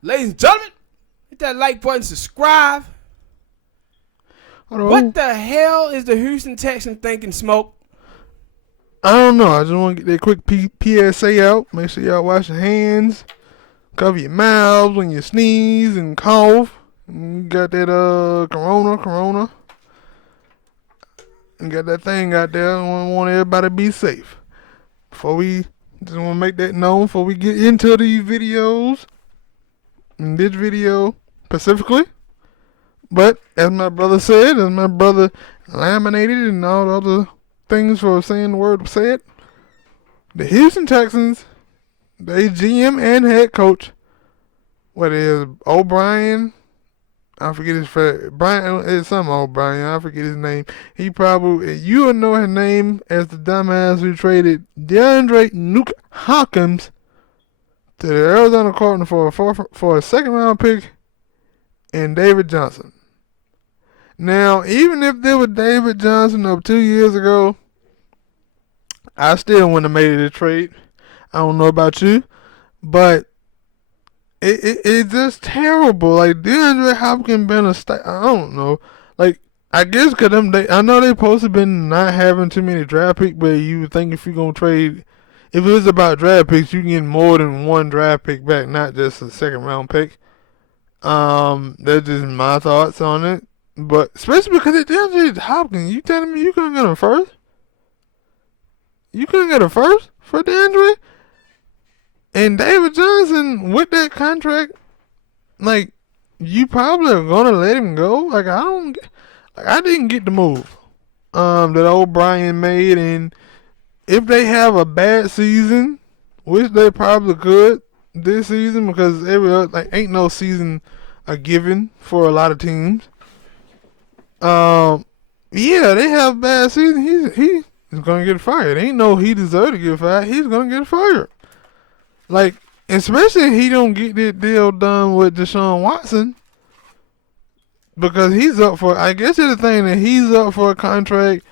Ladies and gentlemen, hit that like button, subscribe. Hello. What the hell is the Houston Texans thinking, Smoke? I don't know. I just want to get that quick PSA out. Make sure y'all wash your hands. Cover your mouths when you sneeze and cough. And you got that corona. And got that thing out there. I want everybody to be safe. Before we just want to make that known before we get into these videos. In this video specifically. But as my brother said, as my brother laminated and all the other things for saying the word said, the Houston Texans, they GM and head coach, what is O'Brien? I forget his Brian. It's some O'Brien. I forget his name. He probably you will know his name as the dumbass who traded DeAndre Nuke Hopkins to the Arizona Cardinals for a second round pick and David Johnson. Now, even if there was David Johnson of 2 years ago, I still wouldn't have made it a trade. I don't know about you, but it's just terrible. Like, DeAndre Hopkins been I don't know. Like, I guess because I know they supposed to been not having too many draft picks, but you would think if you're going to trade, if it was about draft picks, you can get more than one draft pick back, not just a second round pick. That's just my thoughts on it. But especially because it's DeAndre Hopkins, you telling me you couldn't get him first? You couldn't get a first for DeAndre? And David Johnson with that contract, like, you probably are gonna let him go. Like, I didn't get the move that O'Brien made, and if they have a bad season, which they probably could this season, because ain't no season a given for a lot of teams. Yeah, they have a bad season. He's gonna get fired. Ain't no he deserve to get fired. He's gonna get fired. Like, especially if he don't get that deal done with Deshaun Watson, because he's up for. I guess it's the thing that he's up for a contract.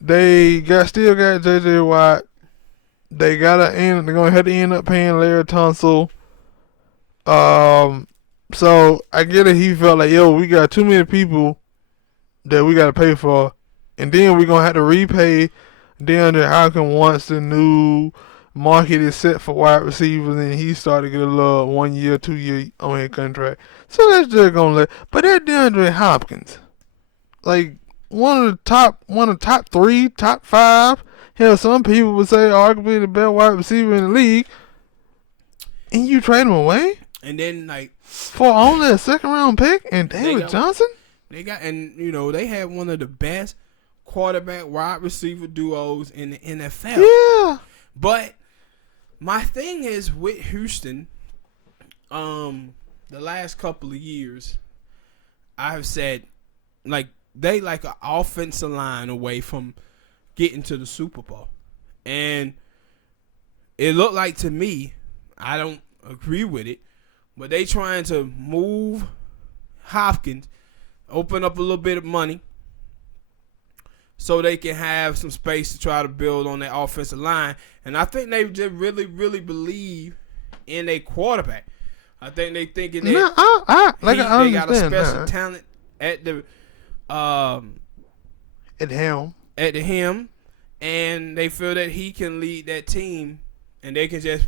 They still got J.J. Watt. They're gonna have to end up paying Larry Tunsil. So I get it. He felt like, yo, we got too many people that we gotta pay for, and then we're gonna have to repay DeAndre Hopkins once the new market is set for wide receivers, and he started to get a little 1 year, 2 year on his contract. So that's just gonna but that DeAndre Hopkins, like one of the top 3, top 5. Hell, some people would say arguably the best wide receiver in the league, and you trade him away, and then like for only a second round pick and David Johnson. They had one of the best quarterback wide receiver duos in the NFL. Yeah. But my thing is with Houston, the last couple of years, I have said, like, they like an offensive line away from getting to the Super Bowl. And it looked like to me, I don't agree with it, but they trying to move Hopkins, open up a little bit of money so they can have some space to try to build on their offensive line. And I think they just really, really believe in a quarterback. I think they thinking that they got a special talent at the at the helm, and they feel that he can lead that team, and they can just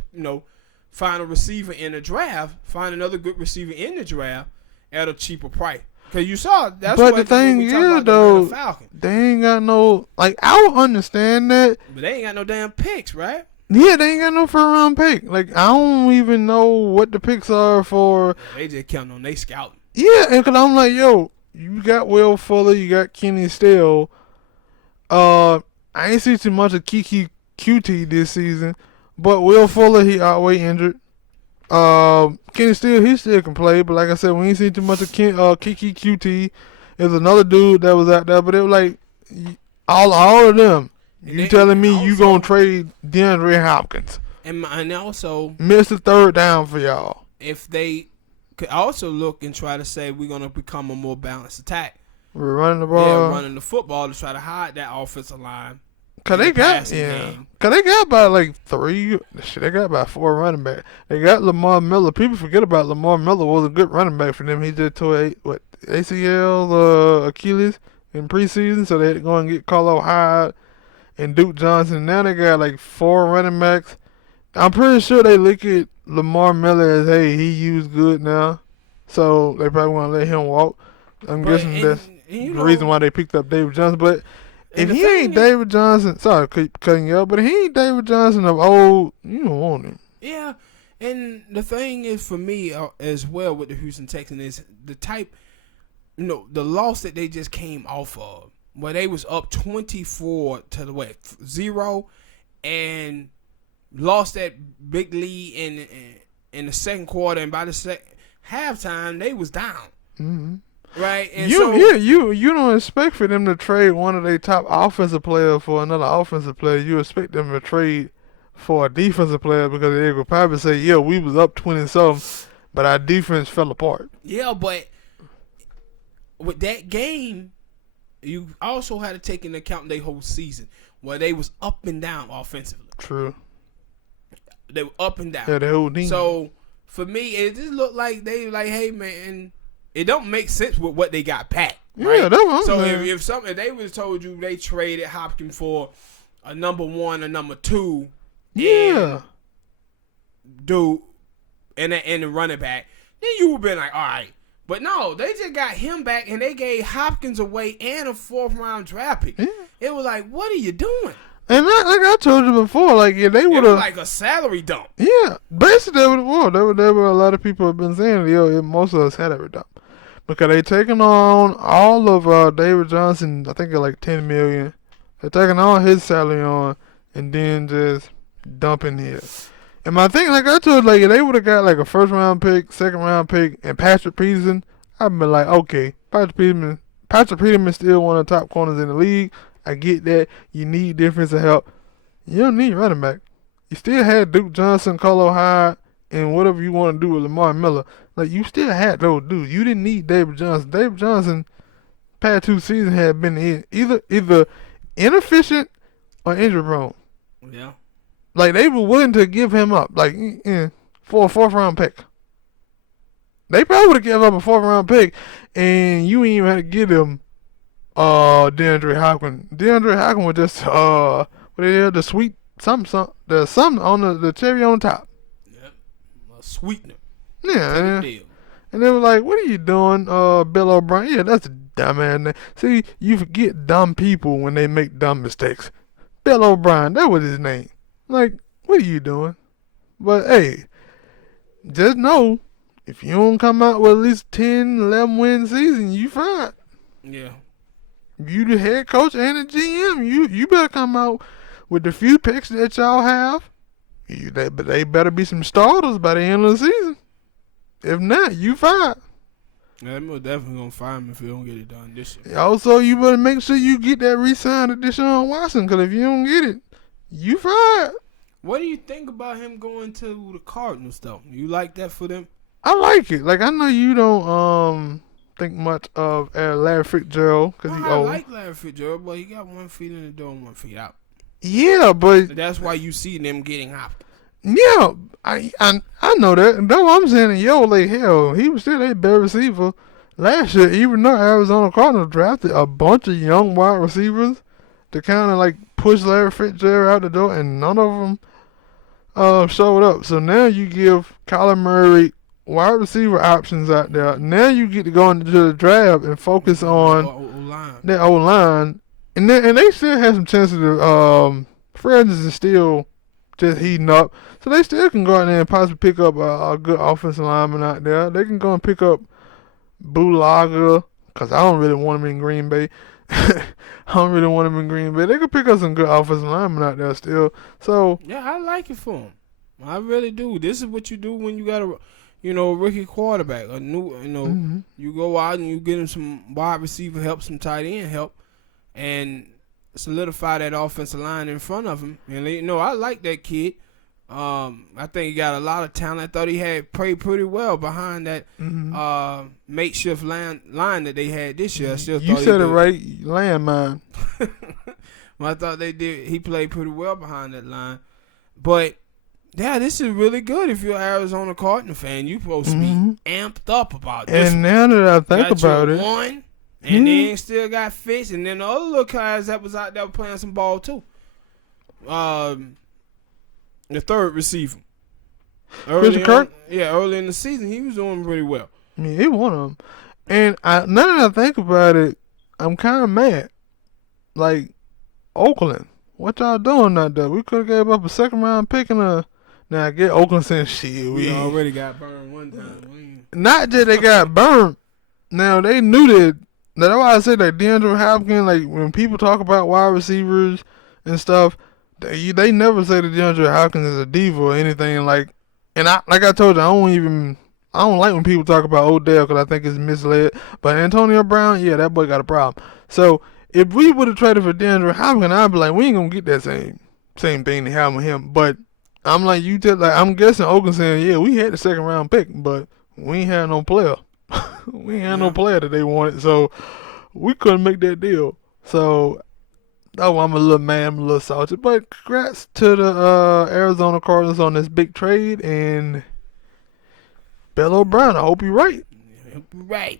find a receiver in the draft, find another good receiver in the draft at a cheaper price. Cause you saw that's. But the thing is, though, they ain't got no. Like, I would understand that, but they ain't got no damn picks, right? Yeah, they ain't got no first round pick. Like, I don't even know what the picks are for. They just counting on they scouting. Yeah, and cause I'm like, yo, you got Will Fuller, you got Kenny Steele. I ain't see too much of Kiki QT this season, but Will Fuller, he always injured. Kenny Steele, he still can play, but like I said, we ain't seen too much of Kiki QT. There's another dude that was out there, but it was like all of them. You telling me also, you gonna trade DeAndre Hopkins and also miss the third down for y'all? If they could also look and try to say we're gonna become a more balanced attack, we're running the ball, running the football to try to hide that offensive line. Cause they got game. Cause they got about like three. Shit, they got about 4 running back. They got Lamar Miller. People forget about Lamar Miller was a good running back for them. He just tore ACL, Achilles in preseason, so they had to go and get Carlo Hyde and Duke Johnson. Now they got like 4 running backs. I'm pretty sure they look at Lamar Miller as, hey, he used good now, so they probably want to let him walk. I'm guessing that's the reason why they picked up David Johnson. But if he ain't David Johnson, sorry, keep cutting you up, but if he ain't David Johnson of old, you don't want him. Yeah, and the thing is for me as well with the Houston Texans is the type, the loss that they just came off of, where they was up 24 to 0, and lost that big lead in the second quarter, and by the halftime they was down. Mm-hmm. Right, and you don't expect for them to trade one of their top offensive players for another offensive player. You expect them to trade for a defensive player because they would probably say, yeah, we was up 20-something, but our defense fell apart. Yeah, but with that game, you also had to take into account their whole season where they was up and down offensively. True. They were up and down. Yeah, the whole team. So for me, it just looked like they were like, hey man. It don't make sense with what they got back. Right? Yeah, that's what I'm saying. If they would have told you they traded Hopkins for a number 1 or number 2, yeah, and the running back, then you would have been like, all right. But no, they just got him back and they gave Hopkins away and a 4th round draft pick. Yeah. It was like, what are you doing? And like I told you before, like they would have like a salary dump. Yeah, basically they would have. There were a lot of people have been saying, most of us had salary dump. Because they taking on all of David Johnson, I think at like $10 million. They're taking all his salary on and then just dumping his. And my thing, like I told you, like if they would have got like a 1st round pick, 2nd round pick, and Patrick Peterson, I'd been like, okay, Patrick Peterson still one of the top corners in the league. I get that. You need defensive help. You don't need running back. You still had Duke Johnson, Carlo Hyde, and whatever you want to do with Lamar Miller. Like, you still had those dudes. You didn't need David Johnson. David Johnson, past 2 seasons, had been either inefficient or injury prone. Yeah. Like, they were willing to give him up, like, for a 4th round pick. They probably would have given up a 4th round pick, and you ain't even had to give him DeAndre Hopkins. DeAndre Hopkins was just, the sweet something, the something on the cherry on top. Yep. A sweetener. Yeah, and they were like, what are you doing, Bill O'Brien? Yeah, that's a dumb ass name. See, you forget dumb people when they make dumb mistakes. Bill O'Brien, that was his name. Like, what are you doing? But, hey, just know, if you don't come out with at least 10, 11 win season, you fine. Yeah. You the head coach and the GM, you better come out with the few picks that y'all have. But they better be some starters by the end of the season. If not, you fired. Yeah, they're definitely going to fire him if you don't get it done this year. Also, you better make sure you get that re-signed to Deshaun Watson, because if you don't get it, you fired. What do you think about him going to the Cardinals, though? You like that for them? I like it. Like, I know you don't think much of Larry Fitzgerald, because he's old. I like Larry Fitzgerald, but he got 1 foot in the door and 1 foot out. Yeah, but that's why you see them getting Hopkins. Yeah, I know that. That's what I'm saying. Like, hell, he was still a better receiver last year, even though Arizona Cardinals drafted a bunch of young wide receivers to kind of like push Larry Fitzgerald out the door, and none of them showed up. So now you give Kyler Murray wide receiver options out there. Now you get to go into the draft and focus on that O-line. And they still have some chances to Francis is still just heating up. So they still can go out there and possibly pick up a good offensive lineman out there. They can go and pick up Bulaga, because I don't really want him in Green Bay. They can pick up some good offensive linemen out there still. So yeah, I like it for him. I really do. This is what you do when you got a rookie quarterback. A new, you go out and you get him some wide receiver help, some tight end help, and solidify that offensive line in front of him. And I like that kid. I think he got a lot of talent. I thought he had played pretty well behind that makeshift line that they had this year. I still you thought said it right, landmine. I thought they did. He played pretty well behind that line. But yeah, this is really good. If you're an Arizona Cardinal fan, you're supposed to be amped up about this. And now that I think got about your it, one, and then still got Fitz, and then the other little guys that was out there playing some ball too. The third receiver, Christian Kirk. Early in the season, he was doing pretty well. Yeah, he won them. And now that I think about it, I'm kind of mad. Like, Oakland, what y'all doing out there? We could have gave up a second round pick and a. Now I get Oakland saying shit. We already got burned one time. Not just they got burned. Now they knew that. That's why I said that DeAndre Hopkins. Like when people talk about wide receivers and stuff, they never say that DeAndre Hopkins is a diva or anything. Like I told you, I don't like when people talk about Odell because I think it's misled. But Antonio Brown, yeah, that boy got a problem. So if we would have traded for DeAndre Hopkins, I'd be like, we ain't gonna get that same thing to have with him. But I'm like, I'm guessing Oakland saying, yeah, we had the second round pick, but we ain't had no player. We ain't had no player that they wanted, so we couldn't make that deal. So I'm a little mad, I'm a little salty. But congrats to the Arizona Cardinals on this big trade, and Bill O'Brien, I hope you're right. Right.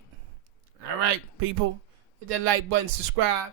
All right, people. Hit that like button, subscribe.